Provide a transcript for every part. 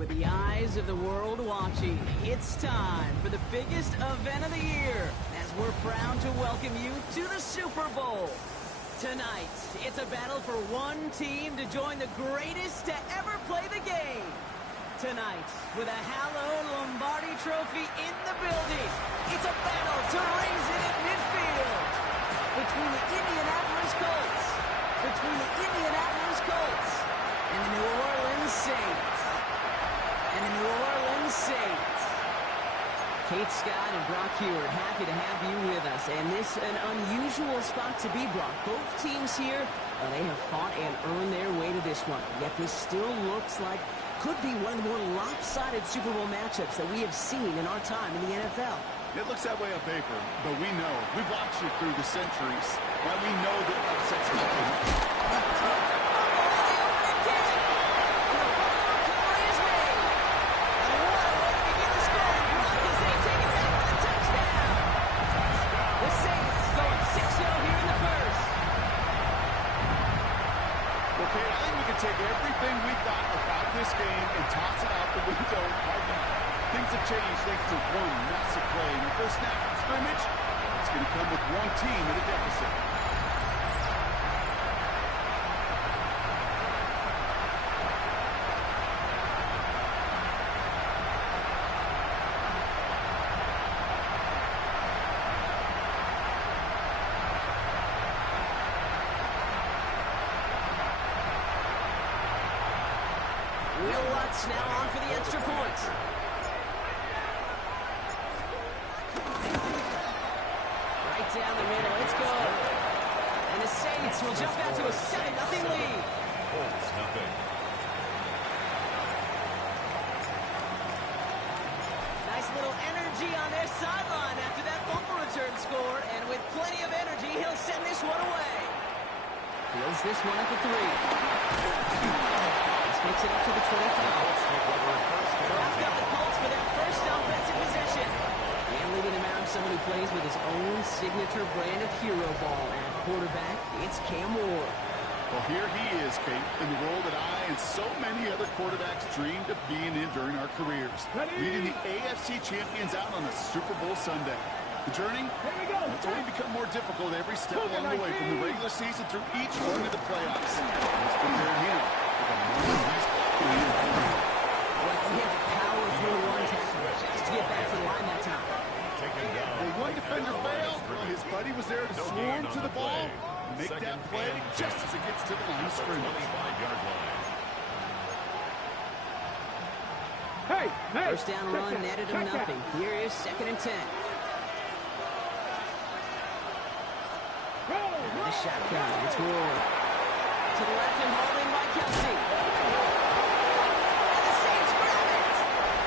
With the eyes of the world watching, it's time for the biggest event of the year as we're proud to welcome you to the Super Bowl. Tonight, it's a battle for one team to join the greatest to ever play the game. Tonight, with a hallowed Lombardi trophy in the building, it's a battle to raise it at midfield. Between the Indianapolis Colts, and the New Orleans Saints. Kate Scott and Brock Hewitt, happy to have you with us. And this an unusual spot to be, Brock. Both teams here, they have fought and earned their way to this one. Yet this still looks like could be one of the more lopsided Super Bowl matchups that we have seen in our time in the NFL. It looks that way on paper, but we know. We've watched it through the centuries. Why we know that upsets happen. Take everything we thought about this game and toss it out the window right now. Things have changed thanks to one massive play. In the first snap of scrimmage, it's going to come with one team at a deficit. Will Lutz now on for the extra point. Right down the middle. It's good. And the Saints will jump out to a 7-0 lead. Colts nothing. Nice little energy on their sideline after that fumble return score. And with plenty of energy, he'll send this one away. Fields this one at the 3. Makes it up to the 25. Wrapped up the Colts for their first offensive possession. And leading them out, someone who plays with his own signature brand of hero ball. At quarterback, it's Cam Ward. Well, here he is, Kate, in the role that I and so many other quarterbacks dreamed of being in during our careers. Leading the AFC champions out on a Super Bowl Sunday. The journey, it's only become more difficult every step along the way, from the regular season through each one of the playoffs. Let's prepare him. He had to power through one tackle just to get back to the line that time. When one defender failed, his buddy was there to swarm to the ball and make that play just as it gets to the line of scrimmage. First down run netted him nothing. Here is 2nd and 10. And the shotgun. It's Ward. To the left and hauled in by Kelsey. And the Saints grab it.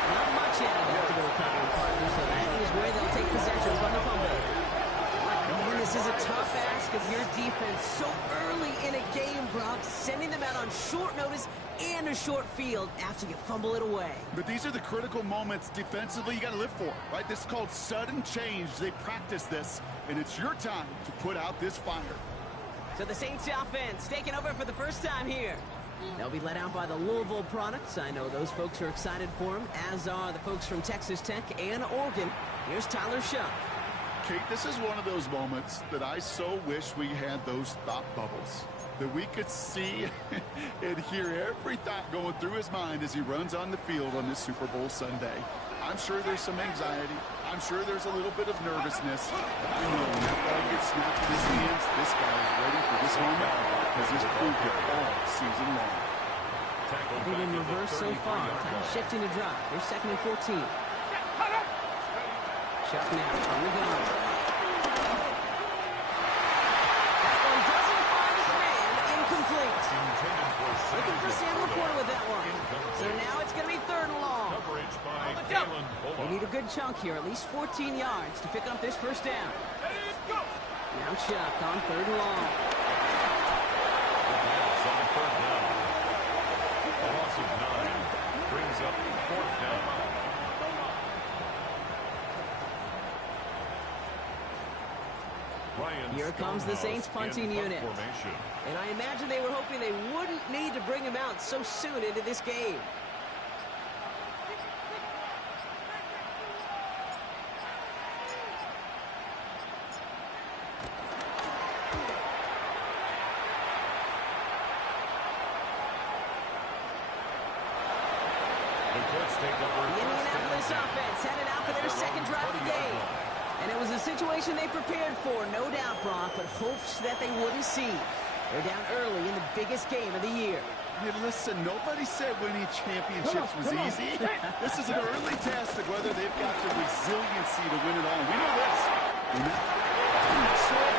Not much added up to the recovery partner, so that is where they'll take possession from the fumble. Man, this is a tough ask of your defense so early in a game, Brock, sending them out on short notice and a short field after you fumble it away. But these are the critical moments defensively you got to live for, right? This is called sudden change. They practice this, and it's your time to put out this fire. So the Saints offense taking over for the first time here. They'll be led out by the Louisville products. I know those folks are excited for them, as are the folks from Texas Tech and Oregon. Here's Tyler Shuck. Kate, this is one of those moments that I so wish we had those thought bubbles, that we could see and hear every thought going through his mind as he runs on the field on this Super Bowl Sunday. I'm sure there's some anxiety. I'm sure there's a little bit of nervousness. But I know when that ball gets snapped in his hands, this guy is ready for this moment because he's proved it all season long. Headed in reverse so far. Time shifting to drop. Here's 2nd and 14. Chuck now on the gun. That one doesn't find its man. Incomplete. Looking for Sam Laporta with that one. So now it's going to be 3rd and long. They need a good chunk here, at least 14 yards to pick up this first down. Now Chuck on 3rd and long. A loss of 9 brings up 4th down. Here comes the Saints punting unit. And I imagine they were hoping they wouldn't need to bring him out so soon into this game. The Colts take over. The Indianapolis offense headed out for their second drive of the game. And it was a situation they prepared for, no doubt, Brock, but hopes that they wouldn't see. They're down early in the biggest game of the year. Hey, listen, nobody said winning championships was easy. This is an early test of whether they've got the resiliency to win it all. We know this. So I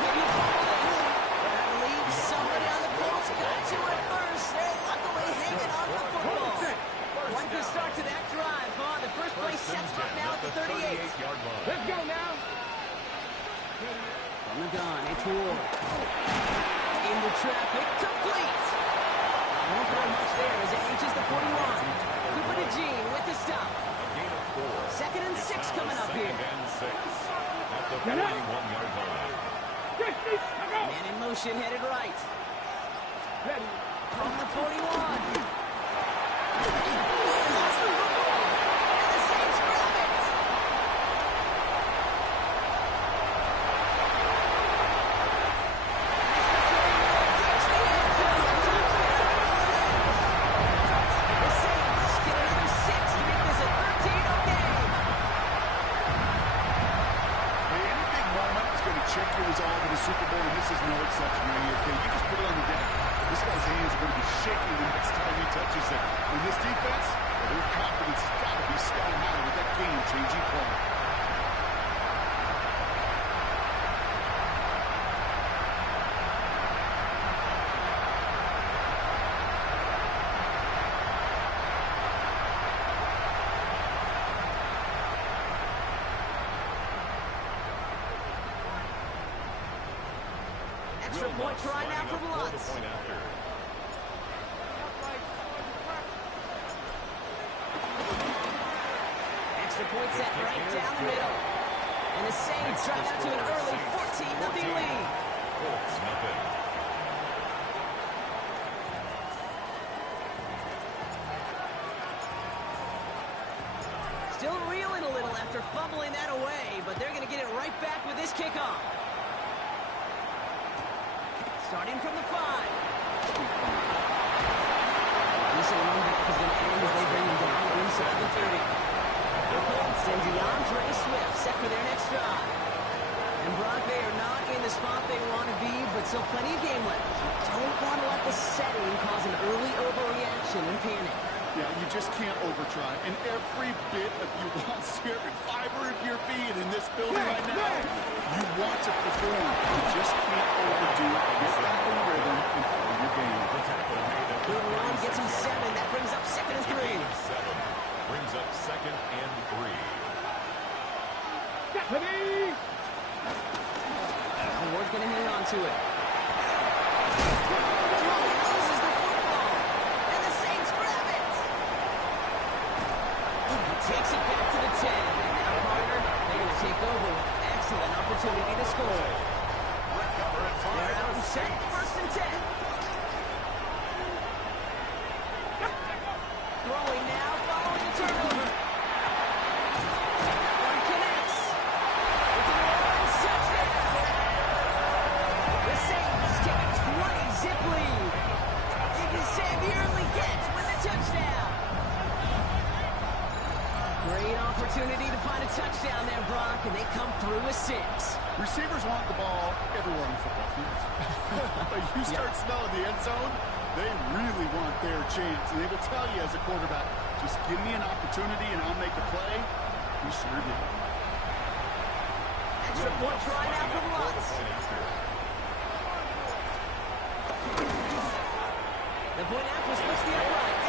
believe somebody on the Colts got to it first. They're luckily hanging on to the football. One good start to that drive, huh? The first play sets up now at the 38. Let's go now. From the gun, it's Ward. Into traffic, complete. Won't throw much there as it reaches the 41. Cooper to Gene with the stop. Second and 6 coming up here. Second and 6 at the 41-yard line. Man in motion, headed right. From the 41. Lost the football. And the Saints grab it. The Saints get another 6 to make this a 13-0 game. Hey, any big moment is going to check your resolve in the Super Bowl, and this is no exception right here. Okay, you just put it on the deck. This guy's hands are going to be shaking the next time he touches it. And this defense, their confidence has got to be sky high with that game-changing play. Extra point try now for Lutz. Extra point set right down the middle. And the Saints drive out to an early 14-0 lead. Colts, nothing. Still reeling a little after fumbling that away, but they're going to get it right back with this kickoff. Starting from the 5. Decent run back is going to end as they bring him down inside the 30. The Colts and DeAndre Swift set for their next drive. And Brock, they are not in the spot they want to be, but still plenty of game left. You don't want to let the setting cause an early overreaction and panic. Yeah, you just can't overtry. And every bit of you wants to, every fiber of your being in this building right now, you want to perform. You just can't overdo it. Get back in the rhythm and play your game. Good run, gets him 7. That brings up 2nd and 3. 7 brings up 2nd and 3. Ward's going to hang on to it. Loses the football. And the Saints grab it. He takes it back to the 10. And now, partner, they're going to take over with an excellent opportunity to score. They're out and set. 1st and 10. Throwing now, following the turnover. One connects. It's an all touchdown. The Saints take a 20-zip lead. You can say the early gets with the touchdown. Great opportunity to find a touchdown there, Brock, and they come through with 6. Receivers want the ball everywhere on the football field. But you start smelling the end zone, they really want their chance. And they will tell you as a quarterback, just give me an opportunity and I'll make a play. He sure did. Extra point try now from Lutz. The point after splits the upright.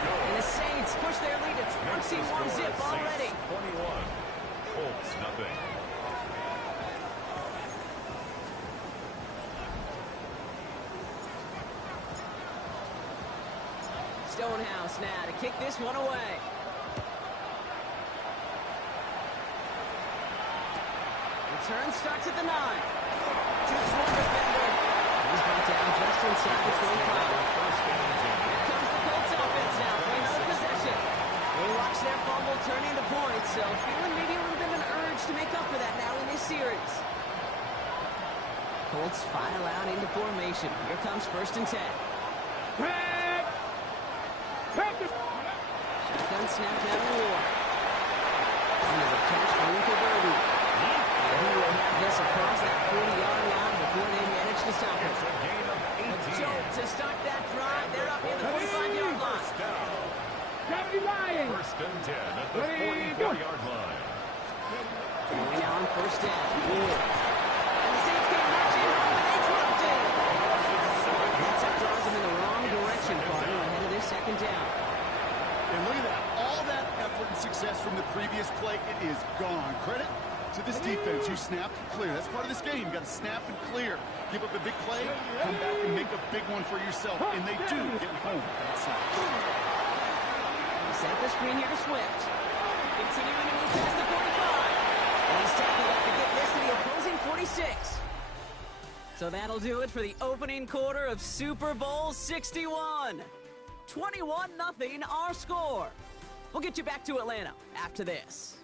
And the Saints push their lead to 21-zip already. 21. Colts, nothing. Stonehouse now to kick this one away. Return starts at the 9. Shoots one defender. He's brought down just inside the 25. Here comes the Colts offense now for another possession. They watch their fumble turn into points, so feeling maybe a little bit of an urge to make up for that now in this series. Colts file out into formation. Here comes 1st and 10. Shotgun snap now to Ward. Another catch for Rico Burby. And he will have this across that 40-yard line before they manage to stop it. It's a gain of 18. A jolt to start that drive. They're up near the 45-yard line. First down. First and 10 at the 44-yard line. Going on first down. Ward. And the Saints get marching home, and they dropped it. That's what draws them in the wrong direction, partner, ahead of this second down. And look at that. All that effort and success from the previous play, it is gone. Credit to this defense. You snapped and clear. That's part of this game. You got to snap and clear. Give up a big play, come back and make a big one for yourself. And they do get home that side. Set the screen here to Swift. Continuing to move past the 45. And he's tackled after getting this to the opposing 46. So that'll do it for the opening quarter of Super Bowl 61. 21-0 our score. We'll get you back to Atlanta after this.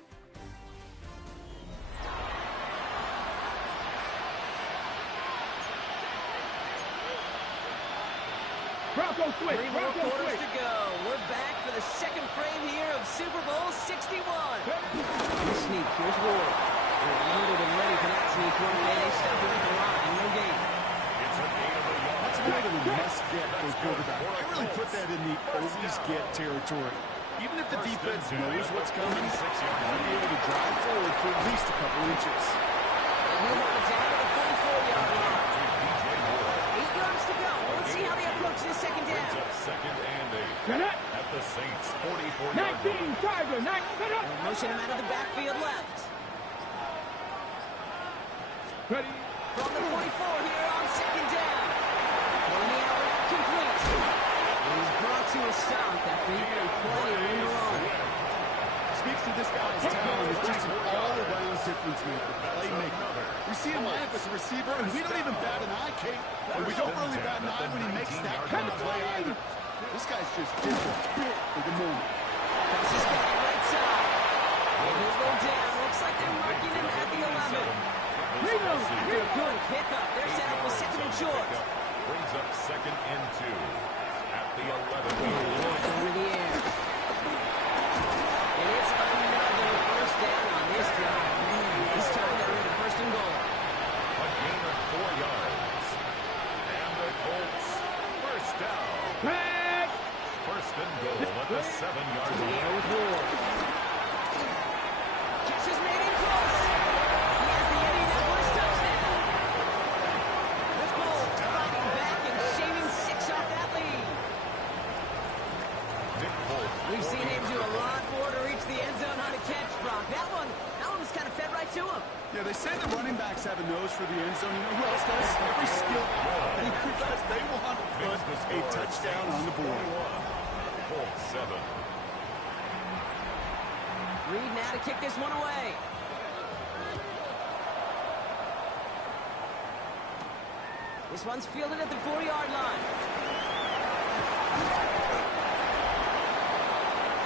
Three more quarters to go. We're back for the second frame here of Super Bowl 61. And the sneak, here's Ward. They're loaded and ready for that sneak one. And they stop it at the line. No gain. It's a gain of a yard. That's more than a must-get for a quarterback. I really put that in the always-get territory. Even if the defense knows what's coming, they'll be able to drive forward for at least a couple inches. And he'll have it down to the 44-yard line. 8 yards to go. Let's see how they approach this second down. Brings up second and 8 at the Saints' 44-yard line. They'll motion him out of the backfield left. From the 44 here on second down. Pulling the out complete. He's brought to a stop after even plenty of room to run. Speaks to this guy's talent. It's just an all-around difference maker, playmaker. We see him line up as a receiver, and we don't even bat an eye, Kate. And we don't really bat an eye when he makes that kind of play either. This guy's just different for the moment. Pass is going right side. And he'll go down. Looks like they're marking him at the 11. After a good pickup, they're set up with second and short. Brings up second and 2 at the 11. Over the air. And it's another first down on this drive. This time they're into first and goal. A gain of 4 yards. And the Colts, first down. First and goal at the 7-yard To the air line. with Ward. Catch is made in close. He has the Indianapolis touchdown. The Colts fighting back and shaving 6 off that lead. Nick Folk, We've seen him do a lot more to reach the end zone on a catch, Brock. That one was kind of fed right to him. Yeah, they say the running backs have a nose for the end zone. You know who else does? Every skill because they want to put a touchdown on the board. Colts 7. Reed now to kick this one away. This one's fielded at the 4-yard line.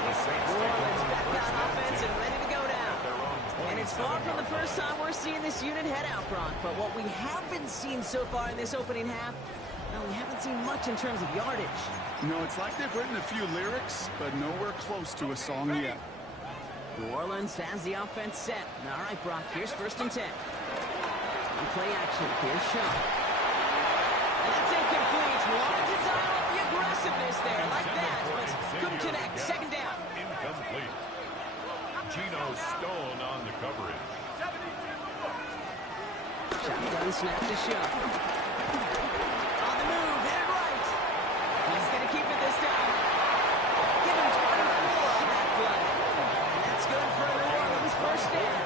The Saints New take Orleans over back first on and offense 10 and ready to go down. at their own And it's far from the 27-yard first time we're seeing this unit head out, Brock. But what we haven't seen so far in this opening half, well, we haven't seen much in terms of yardage. No, it's like they've written a few lyrics, but nowhere close to a song yet. New Orleans has the offense set. All right, Brock, here's first and 10. On play action, here's Shaw. And that's incomplete. Wanted to dial up the aggressiveness there like that, but couldn't connect. Second down. Incomplete. Geno Stone on the coverage. Shotgun snap to Shaw. On the move, headed right. He's going to keep it this time. Give him 24 on that play. And that's good for a New Orleans first down.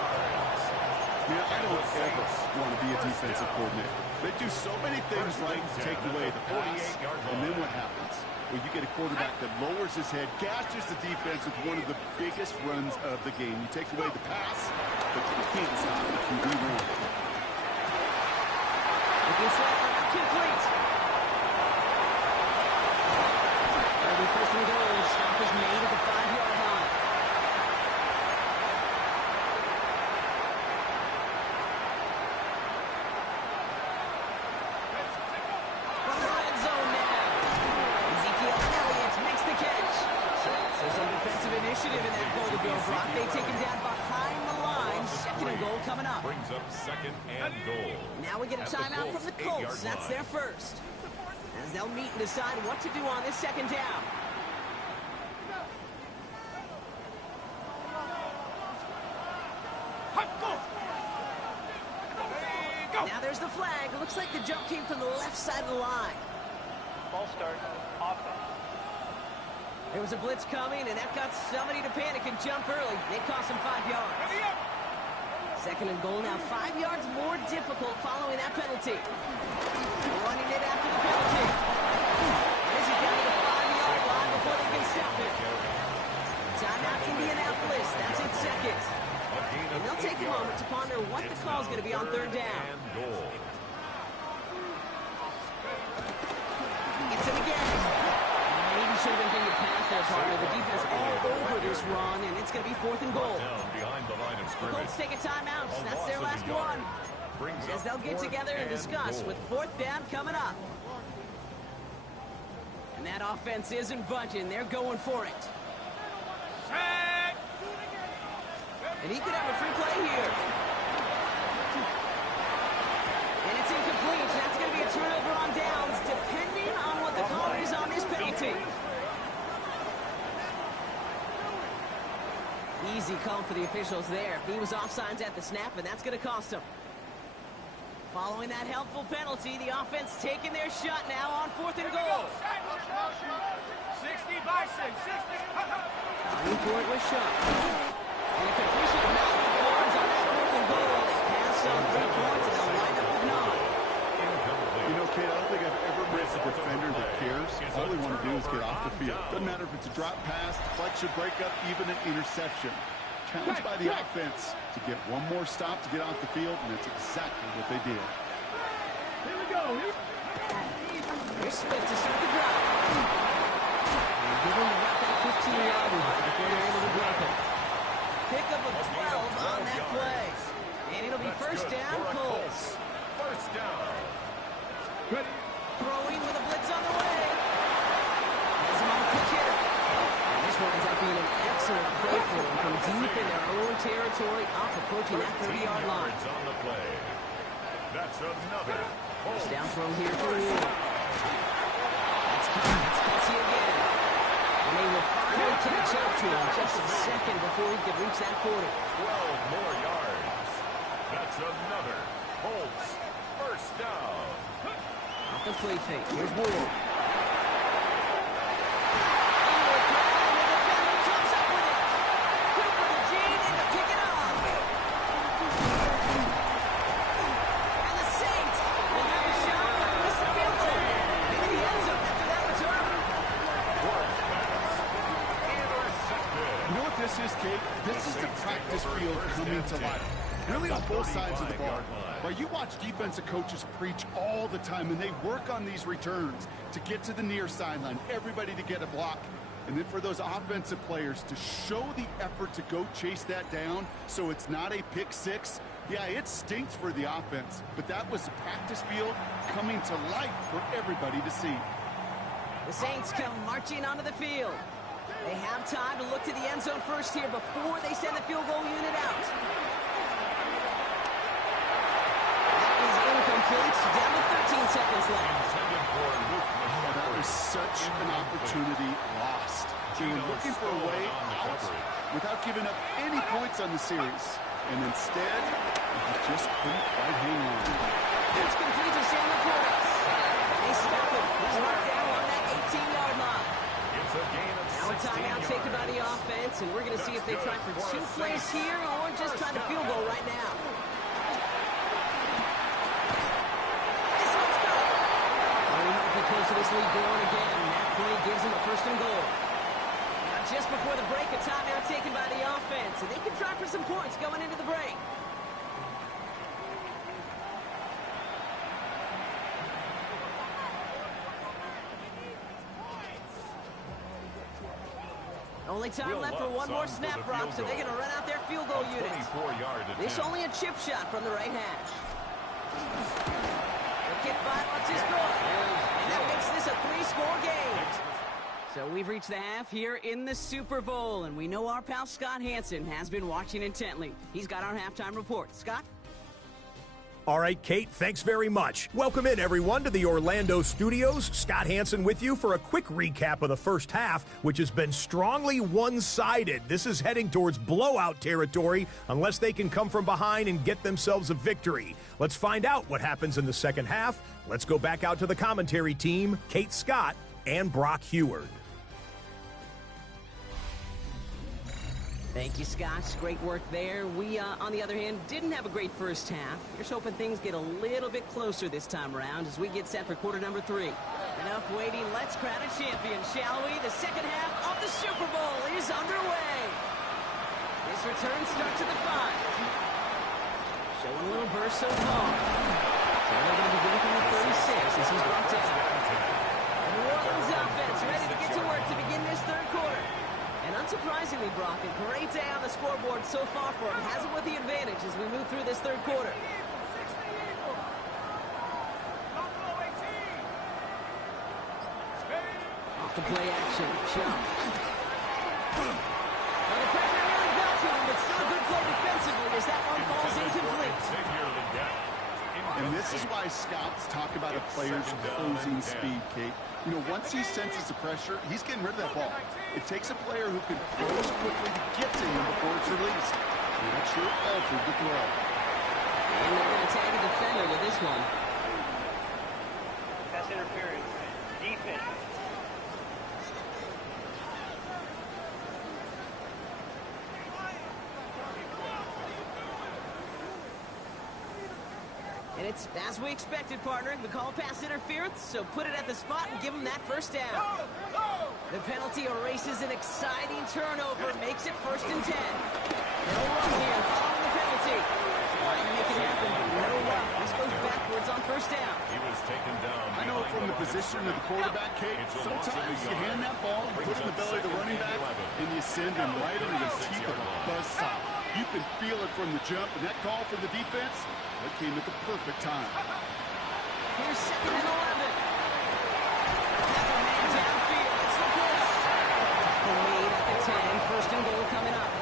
Yeah, I don't ever want to be a defensive coordinator. They do so many things right to take away the pass, and then what happens? Well, you get a quarterback that lowers his head, gashes the defense with one of the biggest runs of the game. You take away the pass, but you can't stop the QB run. Looking slant, complete. Early first and goal. Stop is made at the 5-yard line. From the red zone now. Ezekiel Elliott makes the catch. So some defensive initiative in that goal to go, Brock. They take him down behind the line. Second and goal coming up. Brings up second and goal. Now we get a timeout from the Colts. That's their first. As they'll meet and decide what to do on this second down. Now there's the flag. It looks like the jump came from the left side of the line. Ball start. Offense. There was a blitz coming, and that got somebody to panic and jump early. It cost him 5 yards. Second and goal now, 5 yards more difficult following that penalty. Running it after the penalty. This is down to the 5-yard line before they can stop it. Timeout Indianapolis. That's its second. And they'll take a moment to ponder what the call is going to be on third down. It's him again. Maybe should have been thinking pass there, partner. The defense all over this run, and it's going to be fourth and goal. The Colts take a timeout. That's their last one. As they'll get together and discuss with fourth down coming up. And that offense isn't budging. They're going for it. And he could have a free play here. And it's incomplete. That's going to be a turnover on downs, depending on what the call is on this penalty. Easy call for the officials there. He was offsides at the snap, and that's going to cost him. Following that helpful penalty, the offense taking their shot now on fourth and goal. 60 by 6. 60. Trying for it was shot. And a completion of not the cards on that fourth and goal. They passed on 3 points, and they'll line up with 9. You know, Kate, I don't think I've ever met a defender that cares. All they want to do is get off the field. Doesn't matter if it's a drop pass, deflection, breakup, even an interception. Challenged by the offense to get one more stop to get off the field, and that's exactly what they did. Here we go. Here's Smith to start the drive. And give him about that 15-yard line before they're able to break it. Pickup of 12 on that play. And it'll be first down, Colts. First down. Throwing with a blitz on the way. Has him on the quick hitter. And this one ends up being an excellent play for them from deep in their own territory, up approaching that 30-yard line. On the play. That's another. First down throw here for Wood. That's Kelsey again. And they will finally catch up to him just a second before he could reach that 40. 12 more yards. That's another. Colts. First down. Off the play fake. Here's Wood. This is the practice field coming to life. Really on both sides of the ball. While you watch defensive coaches preach all the time, and they work on these returns to get to the near sideline, everybody to get a block. And then for those offensive players to show the effort to go chase that down so it's not a pick six. Yeah, it stinks for the offense, but that was the practice field coming to life for everybody to see. The Saints come marching onto the field. They have time to look to the end zone first here before they send the field goal unit out. That is incomplete. Down to 13 seconds left. Oh, that was such an opportunity lost. They were looking for a way out without giving up any points on the series. And instead, he just couldn't quite hang on. It's complete to Sam Laporta. They stop him. He's marked down on that 18-yard line. Now a timeout taken by the offense, and we're going to see if they try for 2 plays here or just try to field goal right now. This one's good. Well, he might be close to this lead going again, and that play gives him a first and goal. Now just before the break, a timeout taken by the offense, and they can try for some points going into the break. Only time left for one more snap, Brock, so they're going to run out their field goal unit. This only a chip shot from the right hash. The kick by Lutz is good. And that makes this a 3-score game. So we've reached the half here in the Super Bowl, and we know our pal Scott Hansen has been watching intently. He's got our halftime report. Scott? All right, Kate, thanks very much. Welcome in, everyone, to the Orlando studios. Scott Hansen with you for a quick recap of the first half, which has been strongly one-sided. This is heading towards blowout territory unless they can come from behind and get themselves a victory. Let's find out what happens in the second half. Let's go back out to the commentary team, Kate Scott and Brock Heward. Thank you, Scott. Great work there. We, on the other hand, didn't have a great first half. Here's hoping things get a little bit closer this time around as we get set for quarter number 3. Enough waiting. Let's crown a champion, shall we? The second half of the Super Bowl is underway. This return starts at the 5. Showing a little burst so far. So they're going to begin from the 36 as he's brought down. The New Orleans offense ready to get to work to begin this third quarter. And unsurprisingly, Brock, a great day on the scoreboard so far for him. Has it with the advantage as we move through this third quarter. Off the play action. Jump. Well, the pressure really got to him, but still a good play defensively as that one falls incomplete. And this is why scouts talk about a player's closing speed, Kate. You know, once he senses the pressure, he's getting rid of that ball. It takes a player who can close quickly to get to him before it's released. Not sure altered the throw. And they're going to tag a defender with this one. Pass interference. Defense. And it's as we expected, partner. We call pass interference, so put it at the spot and give him that first down. The penalty erases an exciting turnover, makes it 1st and 10. No run here following the penalty. Trying to make it happen, but no run. This goes backwards on 1st down. He was taken down. I know from the position of the quarterback, Kate, sometimes you hand that ball, put it in the belly of the running back, and you send him right into the teeth of a buzzsaw. You can feel it from the jump, and that call from the defense, that came at the perfect time. Here's 2nd and 11. Has a man downfield. It's the Colts. The lead at the 10. 1st and goal coming up.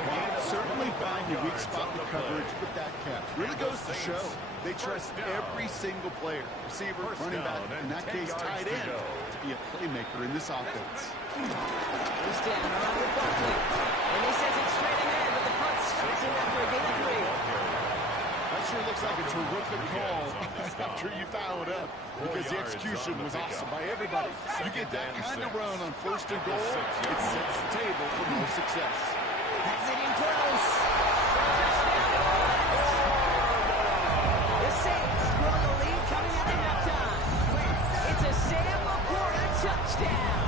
Well, certainly find your weak spot in the coverage with that catch. Really goes to show they trust every single player, receiver, running back, in that case tight end, to be a playmaker in this offense. First down around with Barkley. And they send it straight ahead, but the front starts in after a gain of 3. That sure looks like a terrific call after you foul it up, because the execution was awesome by everybody. You get that kind of run on 1st and goal, it sets the table for more success. Has it in close. Touchdown. The Saints grow the lead coming out of halftime. It's a Sam Laporta touchdown.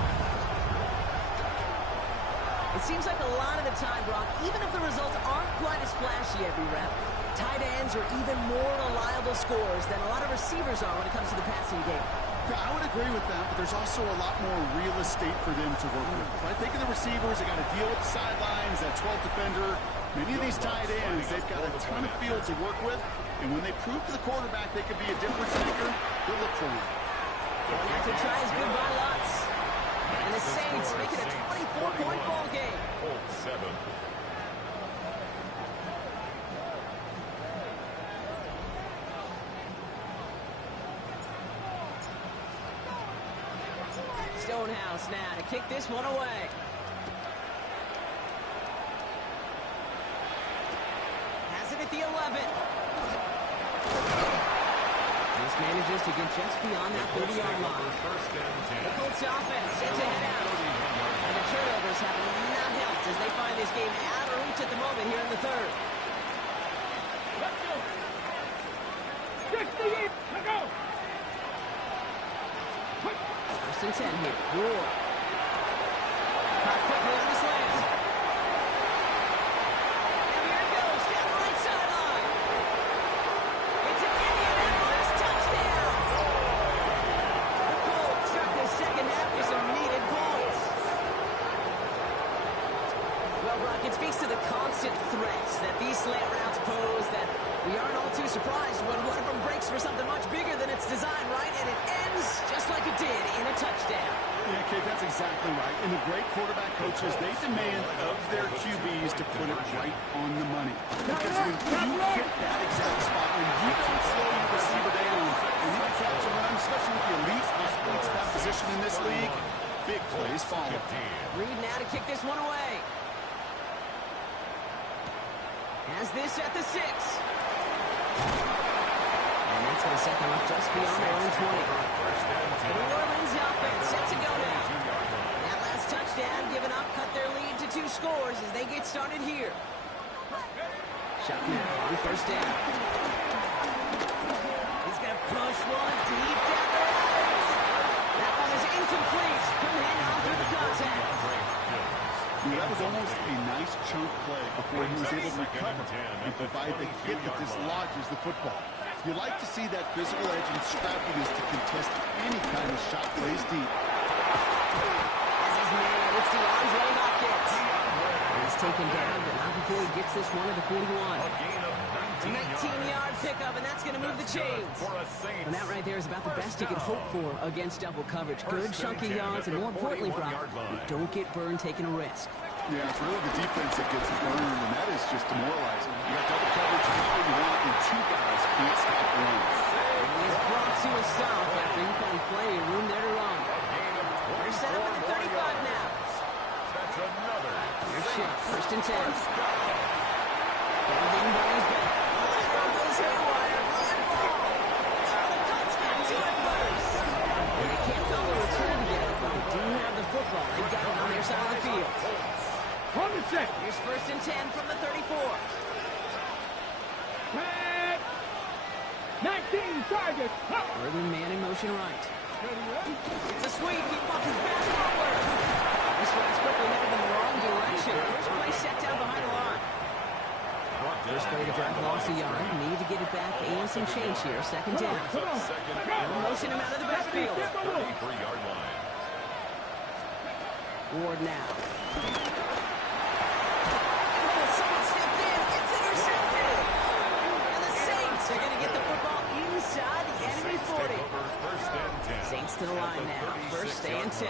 It seems like a lot of the time, Brock, even if the results aren't quite as flashy every rep, tight ends are even more reliable scorers than a lot of receivers are when it comes to the passing game. Yeah, I would agree with that, but there's also a lot more real estate for them to work with. When I think of the receivers, they got to deal with the sidelines, that 12th defender. Many of these tight ends, they've got a ton of field to work with, and when they prove to the quarterback they can be a difference maker, they'll look for him. Going out to try his goodbye lots. And the Saints make it a 24-point ball game. Colts 7. Stonehouse now to kick this one away. Has it at the 11. Just manages to get just beyond that 30-yard line. The Colts offense set to head out. And the turnovers have not helped as they find this game out of reach at the moment here in the 3rd. Let's go. 68. Let's go. 1st and 10 here. Cool. Caught quickly on the slant. And here it goes down the right sideline. It's an Indianapolis touchdown. The Colts start the second half with some needed points. Well, Brock, it speaks to the constant threats that these slant routes pose that we aren't all too surprised when one of them breaks for something much bigger than its design, right? And it ends just like it did in a touchdown. Yeah, Kate, that's exactly right. And the great quarterback coaches, they demand of their QBs to put it right on the money. Because when you hit that exact spot, when you don't slow your receiver down, and you can catch a run, especially with the elite athletes at that position in this league, big plays follow. Reed now to kick this one away. Has this at the 6. And that's going to set them up just beyond their own 20. The New Orleans offense set to go now. That last touchdown given up cut their lead to 2 scores as they get started here. Shot now on first down. He's going to push one deep down the line. That one is incomplete. Couldn't hang on through the contact. Yeah, that was almost a nice chunk play before he was able to recover and provide the hit that dislodges the football. You like to see that physical edge and scrappiness to contest any kind of shot plays deep. As he's made, it's DeAndre Hopkins. He's taken down, but not before he gets this one at the 41. A 19-yard pickup, and that's going to move the chains. And that right there is about the best you could hope for against double coverage. Good chunky yards, and more importantly, Brock, don't get burned taking a risk. Yeah, it's really the defense that gets burned, and that is just demoralizing. You got double coverage, you got what you want, and 2 guys can't stop running. He is brought to a stop after he found plenty of room there to run. They're set up at the 35 now. That's another. Here's Schick, first and 10. Holding Barnes back. Goes haywire. Run ball. The touchdown to it first. And they can't go a return together, but they do have the football. They got it on their side of the field. From the set. Here's first and 10 from the 34. Red. 19 targets. Urban man in motion right. It's a sweep. He punches back forward. This one's quickly headed in the wrong direction. First play set down behind the line. First play to drive loss a yard. Need to get it back and some change here. Second down. They'll motion him out of the backfield. 33-yard line. Ward now. Oh, someone stepped in. It's intercepted. And the Saints are going to get the football inside the enemy 40. First and 10. Saints to the line now. First and 10.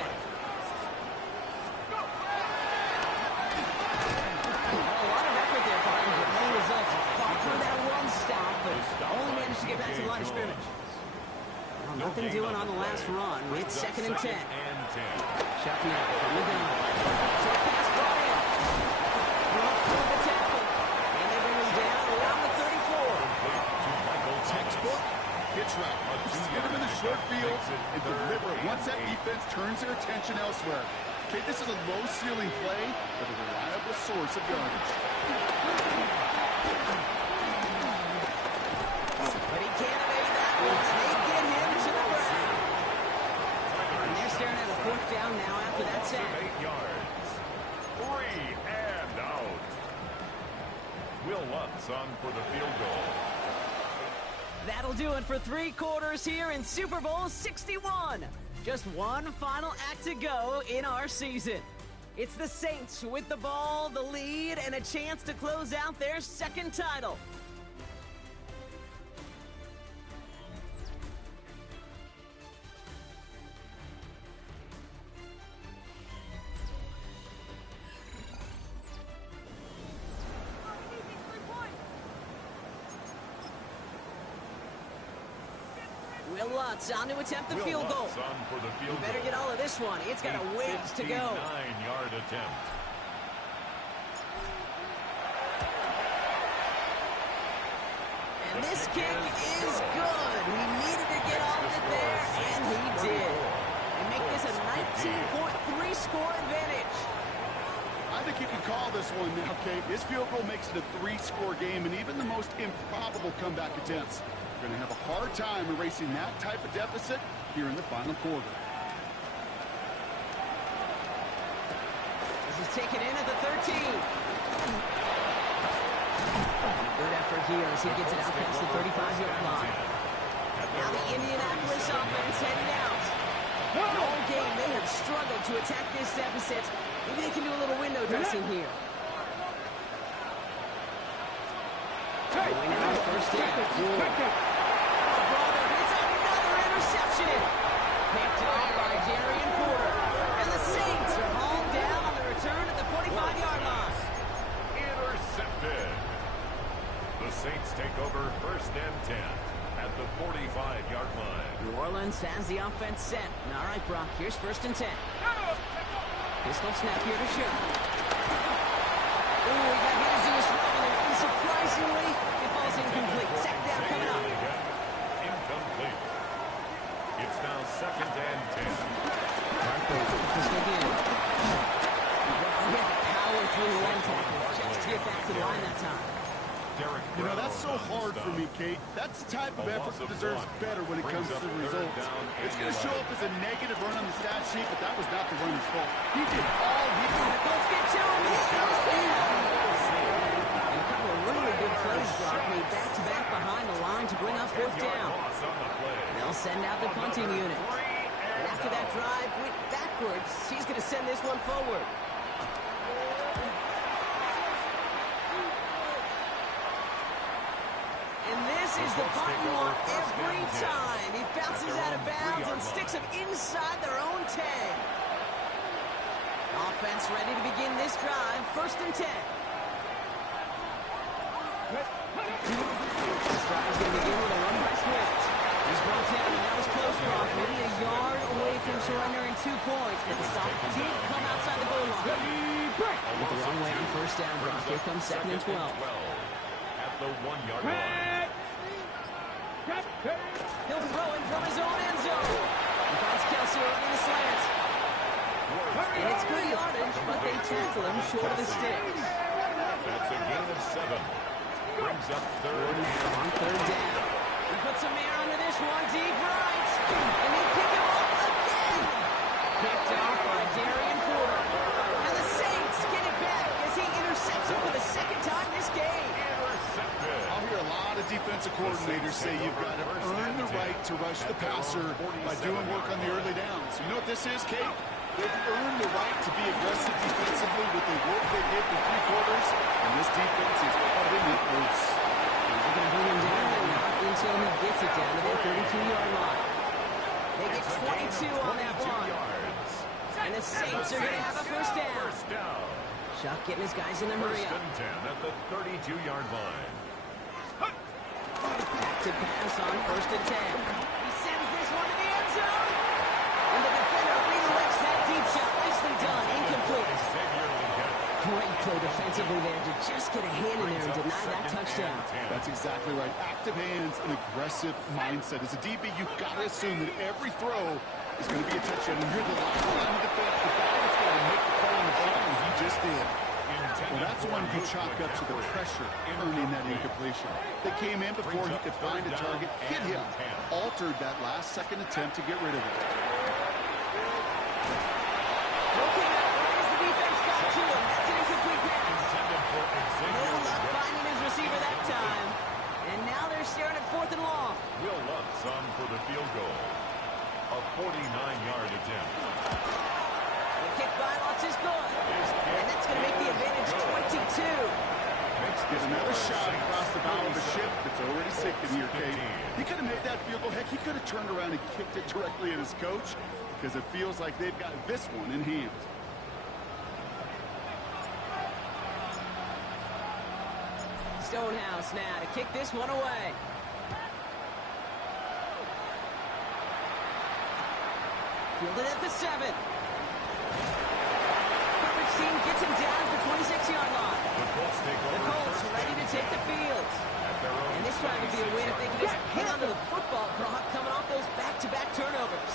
Only managed to get back to the line of scrimmage. Well, nothing doing on the last run. It's second and 10. Shot now from the gun. Short pass brought in. Broke through the tackle. And they bring him down around the 34. Textbook pitch route. Just get him in the short field and deliver it once that defense turns their attention elsewhere. Okay, this is a low-ceiling play, but a reliable source of yardage. But he can't evade that one, and they get him to the ground. And they're staring at a 4th down now after that sack. 8 yards. 3 and out. Will Lutz on for the field goal. That'll do it for 3 quarters here in Super Bowl 61. Just one final act to go in our season. It's the Saints with the ball, the lead, and a chance to close out their 2nd title. Will Lutz on to attempt the field goal. You better get all of this one. It's got a ways to go. 9-yard attempt. And this kick is good. We needed to get all of it there, and he did. And make this a 19.3 score advantage. I think you can call this one now, Kate. This field goal makes it a 3-score game, and even the most improbable comeback attempts are going to have a hard time erasing that type of deficit here in the final quarter. This is taken in at the 13. And a good effort here as he gets it out past the 35-yard line. Now the Indianapolis offense heading out. All game, they have struggled to attack this deficit. Maybe they can do a little window dressing here. Going out first down. It's another interception. Picked off by Darian Porter. over 1st and 10 at the 45-yard line. New Orleans has the offense set. All right, Brock, here's 1st and 10. Pistol snap here to show. Ooh, he got hit as he was throwing it. And surprisingly, it falls incomplete. Second down coming up. Incomplete. It's now 2nd and 10. Pistol again. Wow, he had to power through one tackle just to get back to the line that time. You know, that's so hard for me, Kate. That's the type of effort that deserves better when it comes to the results. It's going to show up as a negative run on the stat sheet, but that was not the runner's fault. He did all he could. The Colts get to him. He goes down. And a couple of really good plays, Brock, made back-to-back behind the line to bring up 4th down. They'll send out the punting unit. And after that drive went backwards, he's going to send this one forward. And this is the punt you want every time. He bounces out of bounds and sticks them inside their own 10. Offense ready to begin this drive. 1st and 10. This drive is going to begin with a run by Swift. He's brought down, and that was close, Brock. Maybe a yard away from surrendering 2 points, but the stop did come outside the goal line. With the wrong way on 1st down, Brock. Here comes 2nd and 12. At the 1-yard line. He'll throw it from his own end zone. He finds Kelsey running the slant. And it's good yardage, but they tackle him short of the sticks. That's a gain of 7. Brings up 3rd on 3rd down. He puts some air under this one, deep right. And they pick him up again. Picked off by Darian Porter. And the Saints get it back as he intercepts him for the 2nd time this game. I'll hear a lot of defensive coordinators say you've got to earn the right to rush the passer by doing work on the early downs. You know what this is, Kate? They've earned the right to be aggressive defensively with the work they did for 3 quarters, and this defense is cutting it loose. They're going to bring him down, but not until he gets it down to their 32-yard line. They get 22 on that one. And the Saints are going to have a 1st down. Chuck getting his guys in the hurry up. 1st and 10 at the 32-yard line. Back to pass on 1st and 10. He sends this one to the end zone. And the defender relinquishes that deep shot. Nicely done. Incomplete. Great play defensively there to just get a hand in there and deny that touchdown. That's exactly right. Active hands and aggressive mindset. As a DB, you've got to assume that every throw is going to be a touchdown. And you're the last line of defense. The guy that's going to make the play on the ball, and he just did. Well, that's one who chalked up to the pressure earning that incompletion. They came in before he could find a target, hit him, altered that last-second attempt to get rid of it. Looking out right as the defense got to him. That's an incomplete pass. No luck finding his receiver that time. And now they're staring at 4th and long. Will Lutz on for the field goal. A 49-yard attempt. The kick by Lutz is good. And that's going to make the advantage 22. Get another shot across the bow of a ship that's already sinking here, Kate. He could have made that field goal. Heck, he could have turned around and kicked it directly at his coach because it feels like they've got this one in hand. Stonehouse now to kick this one away. Fielded at the 7. Coverage team gets him down at the 26-yard line. The Colts ready to take the field. And this drive would be a win if they can just hang on to the football, Brock, coming off those back-to-back turnovers.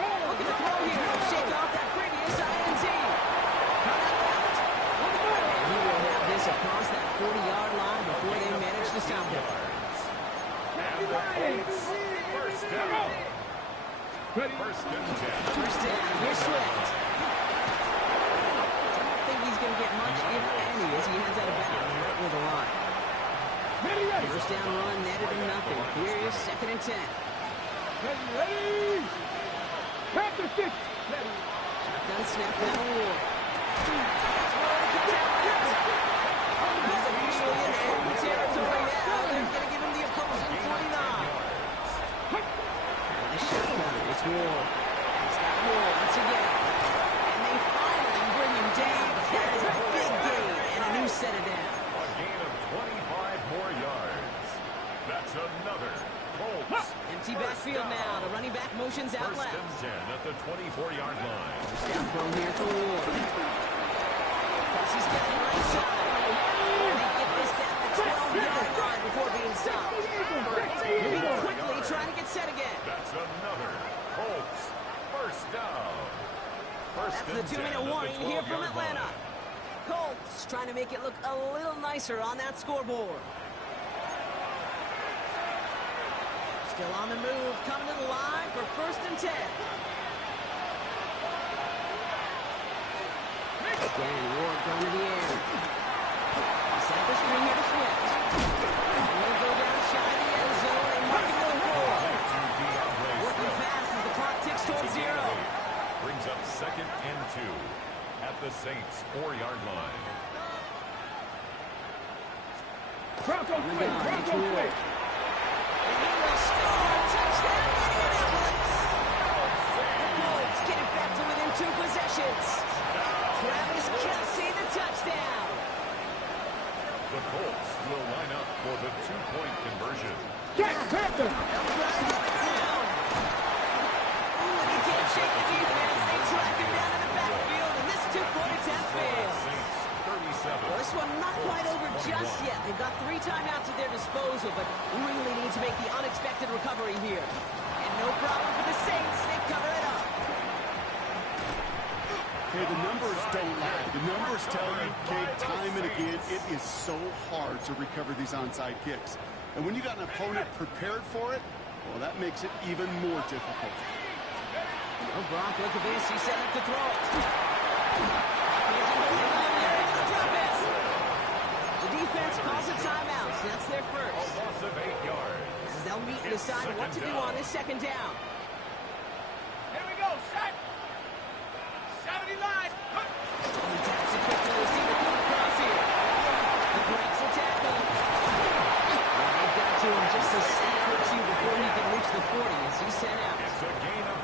Look at the throw here. Shake off that previous INT. Cut out left. And he will have this across that 40-yard line before they manage to stop him. First down. First and 10. First down. Here's Swift. I don't think he's going to get much, if any, as he heads out of bounds right near the line. First down run netted him nothing. Here is 2nd and 10. Ready. Pass the stick. Shotgun snap down the wall. He's officially in enemy territory now. They're going to give him the opposing 49. The shotgun. It's Ward. He's got Ward once again. And they finally bring him down. That is a big gain and a new set of downs. seconds out First left. and 10 at the 24-yard line. Down throw here for Ward. Kelsey's getting right side. And they get this down the 12-yard line before being stopped. Moving quickly, trying to get set again. That's another Colts first down. First That's the and 10 2-minute at warning the here from 12-yard Atlanta. line. Colts trying to make it look a little nicer on that scoreboard. Still on the move, coming to the line for first and 10. Again, Ward going to the air. Set the screen here to Swift. He'll go down shy of the end zone and mark it going forward. Working fast as the clock ticks towards 0. Brings up second and 2 at the Saints' 4-yard line. Bronco play, Bronco play. And he will score. Touchdown, Indianapolis. The Colts get it back to within 2 possessions. Travis Kelce, the touchdown. The Colts will line up for the 2-point conversion. Jack Panther. They'll try to have it down. Ooh, and he can't shake the defense. They track him down in the backfield, and this 2-point attempt fails. Saints 37. Well, this one not quite over just yet. They've got 3 timeouts at their disposal, but really need to make the unexpected recovery here. And no problem for the Saints. They cover it up. Okay, the numbers don't lie. The numbers tell you, Kate, time and again, it is so hard to recover these onside kicks. And when you got an opponent prepared for it, well, that makes it even more difficult. Oh, Brock, look at this. He's set up to throw it. The defense calls a timeout. So that's their A first. loss of 8 yards. As they'll meet and decide what to do on this second down. Here we go, set. 70 line. He taps it quick to the receiver coming across here. He breaks the tackle. And they've got to him just a second or 2 before he can reach the 40 as he's sent out. It's a gain of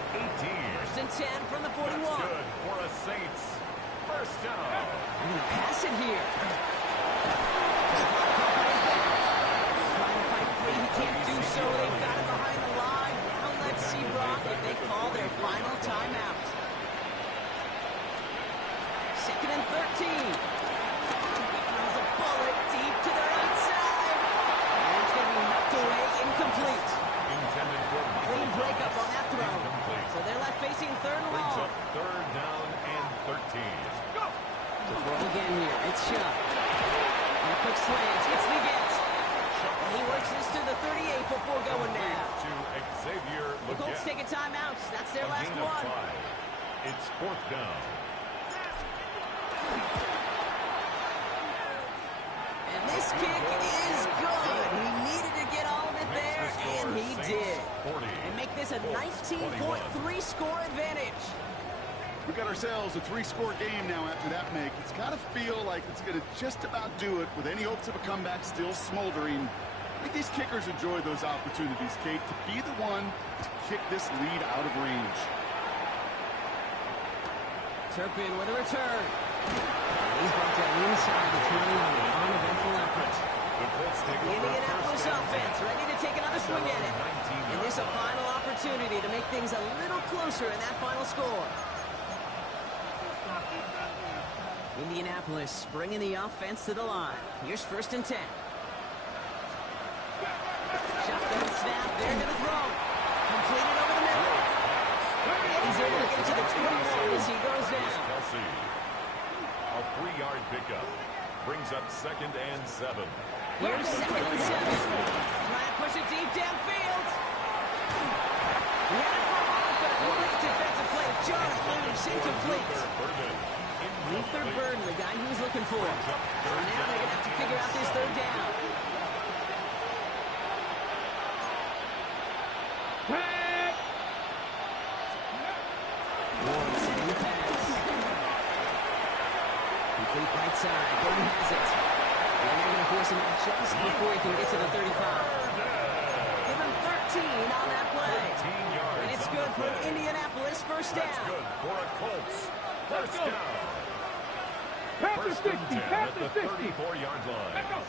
18. First and 10 from the 41. That's good for a Saints first down. They're going to pass it here. Trying to fight free. He can't do so. They've got him behind the line. Now let's see, Brock, if they call their final timeout. Second and 13. He throws a bullet deep to the right side. And it's going to be knocked away, incomplete. Intended for Clean breakup on that throw. Incomplete. So they're left facing third and Brings long. up third down and 13. To throw again here. It's Shutt. On a quick slant. It's Leggett. And he works this to the 38 before going down. To Xavier The Colts Leggett. take a timeout. That's their A last gain of one. 5. It's fourth down. And this kick is good. He needed to get all of it there, and he did. And make this a 19.3 score advantage. We got ourselves a 3-score game now after that make. It's got to feel like it's going to just about do it with any hopes of a comeback still smoldering. I think these kickers enjoy those opportunities, Kate, to be the one to kick this lead out of range. Turpin with a return. He's brought down inside the 20 on an uneventful effort. The Colts take The over Indianapolis first and offense ready to take another swing at it. And this a final opportunity to make things a little closer in that final score. Indianapolis bringing the offense to the line. Here's first and 10. Shotgun snap. They're going to throw. Completed over the middle. And he's able to get to the 21 as he goes down. Kelce. A 3-yard pickup. Brings up second and 7. Here's second and 7. Trying to push it deep downfield. He had it for a while, but a great defensive play. John Loose, incomplete. Luther Burden, the guy he was looking for. So now they're going to have to figure out this third down. Ward setting the pass. Complete right side. Burden has it. And they're going to force him out just before he can get to the 35. Give him 13 on that play. 13 yards. And it's good for an Indianapolis first down. That's good for a Colts first down. Panther First 60, and 10 at Panther the 60. 34-yard line. Now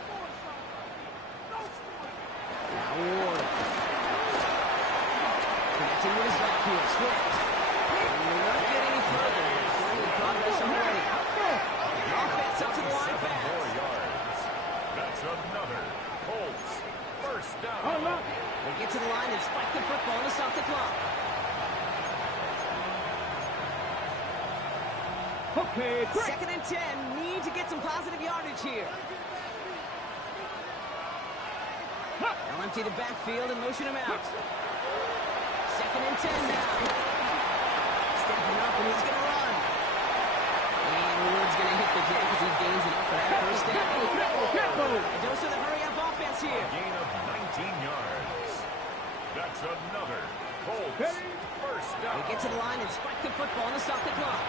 Ward. Connecting with his back heel, Swift. And we won't get any further. Plenty of progress already. Offense up to the line fast. 4 yards. That's another Colts first down. They get to the line and spike the football to stop the clock. Okay, quick. 2nd and 10. Need to get some positive yardage here. They'll empty the backfield and motion him out. 2nd and 10 now. Stepping up, and he's going to run. And Ward's going to hit the deck as he gains enough for that first down. A dose of the hurry-up offense here. Gain of 19 yards. That's another Colts first down. They get to the line and spike the football to stop the clock.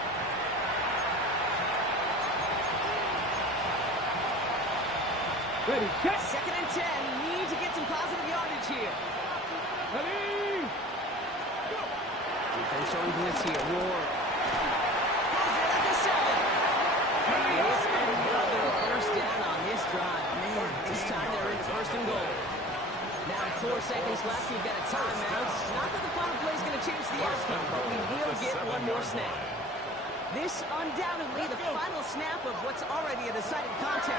Ready, set. 2nd and 10. Need to get some positive yardage here. Ready. Defense showing blitz here. Ward. Has it at the 7. It's another first down on this drive. Man, this time they're into 1st and goal. Now 4 seconds left. We've got a timeout. Not that the final play is going to change the outcome, but we will get one more snap. This undoubtedly the final snap of what's already a decided contest.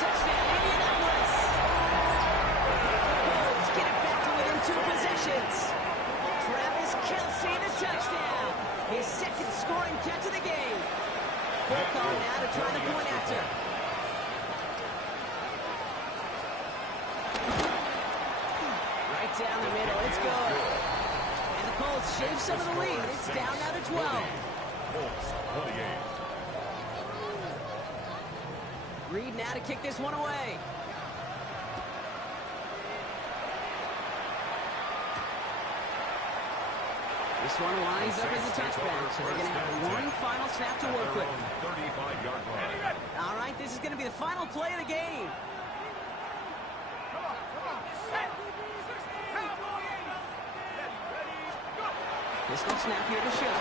Touchdown, Indianapolis. The Colts get it back to within 2 possessions. Travis Kelce, the touchdown. His 2nd scoring catch of the game. Full on now to try the point after. Right down the middle. It's good. And the Colts shave some of the lead. It's down now to 12. Colts 28. Reed now to kick this one away. This one lines up as a touchback, so they're going to have one final snap to work with. 35-yard line. All right, this is going to be the final play of the game. Pistol snap here to show.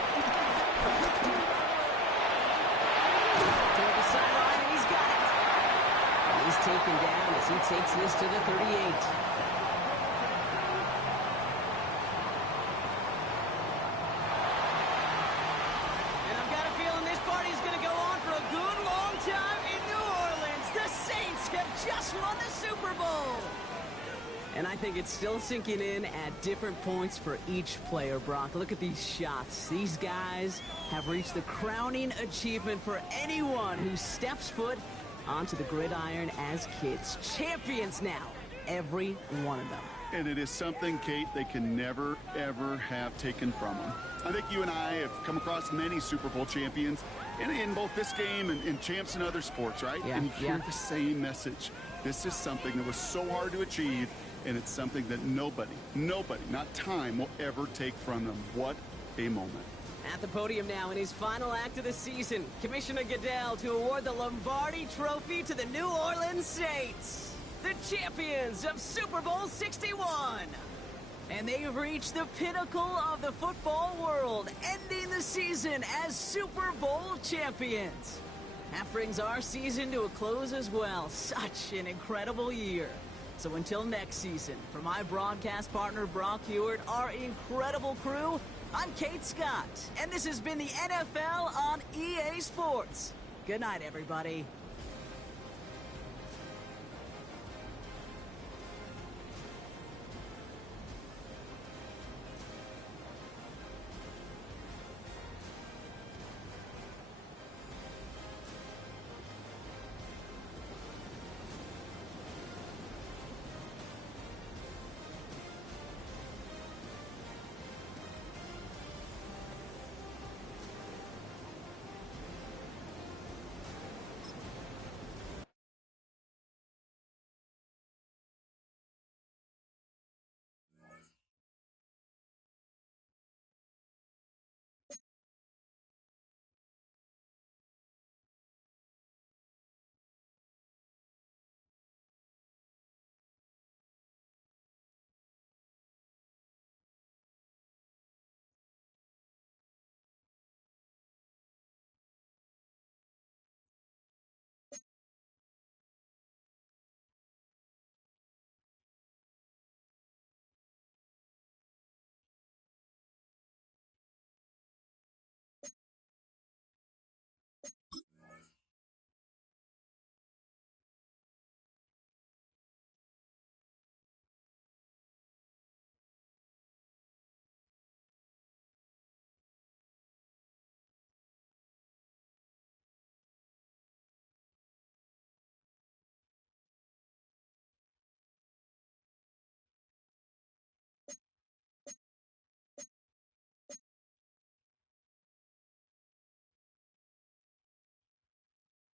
Toward the sideline, and he's got it. He's taken down as he takes this to the 38. And I've got a feeling this party is going to go on for a good long time in New Orleans. The Saints have just won the Super Bowl. And I think it's still sinking in at different points for each player, Brock. Look at these shots. These guys have reached the crowning achievement for anyone who steps foot onto the gridiron as kids. Champions now, every one of them. And it is something, Kate, they can never, ever have taken from them. I think you and I have come across many Super Bowl champions in both this game and champs in other sports, right? Yeah, and you hear the same message. This is something that was so hard to achieve, and it's something that nobody, not time, will ever take from them. What a moment. At the podium now in his final act of the season, Commissioner Goodell to award the Lombardi Trophy to the New Orleans Saints, the champions of Super Bowl 61. And they've reached the pinnacle of the football world, ending the season as Super Bowl champions. That brings our season to a close as well. Such an incredible year. So until next season, for my broadcast partner Brock Hewitt, our incredible crew, I'm Kate Scott, and this has been the NFL on EA Sports. Good night, everybody.